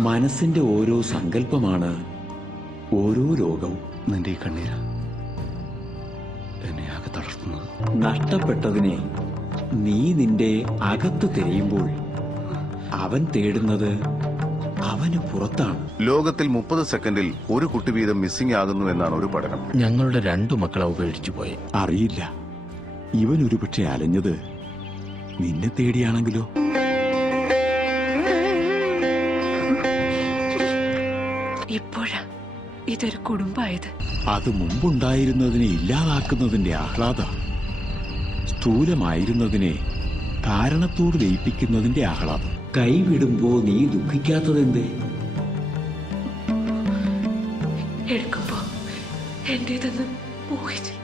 മനസ്സിന്റെ ഓരോ സങ്കല്പമാണ് ഓരോ ലോകവും. നിന്റെ ഈ കണ്ണീര് എന്നെ ആകെ തളർത്തുന്നത്. നഷ്ടപ്പെട്ടതിനെ നീ നിന്റെ അകത്ത് തിരയുമ്പോൾ അവൻ തേടുന്നത് അവന് പുറത്താണ്. ലോകത്തിൽ 30 സെക്കൻഡിൽ ഒരു കുട്ടി വീതം മിസ്സിംഗ് ആകുന്നു എന്നാണ് ഒരു പഠനം. ഞങ്ങളുടെ 2 മക്കളെ ഉപേക്ഷിച്ചു പോയി. അറിയില്ല, ഇവൻ ഒരുപക്ഷെ അലഞ്ഞത് നിന്നെ തേടിയാണെങ്കിലോ? ഇപ്പോഴാ ഇതൊരു കുടുംബമായത്. അത് മുമ്പുണ്ടായിരുന്നതിനെ ഇല്ലാതാക്കുന്നതിന്റെ ആഹ്ലാദം, സ്ഥൂലമായിരുന്നതിനെ കാരണത്തോട് ലയിപ്പിക്കുന്നതിന്റെ ആഹ്ലാദം. കൈവിടുമ്പോ നീ ദുഃഖിക്കാത്തതെന്തേ? എടുക്കുമ്പോ എന്റേതെന്ന് മോഹിച്ച്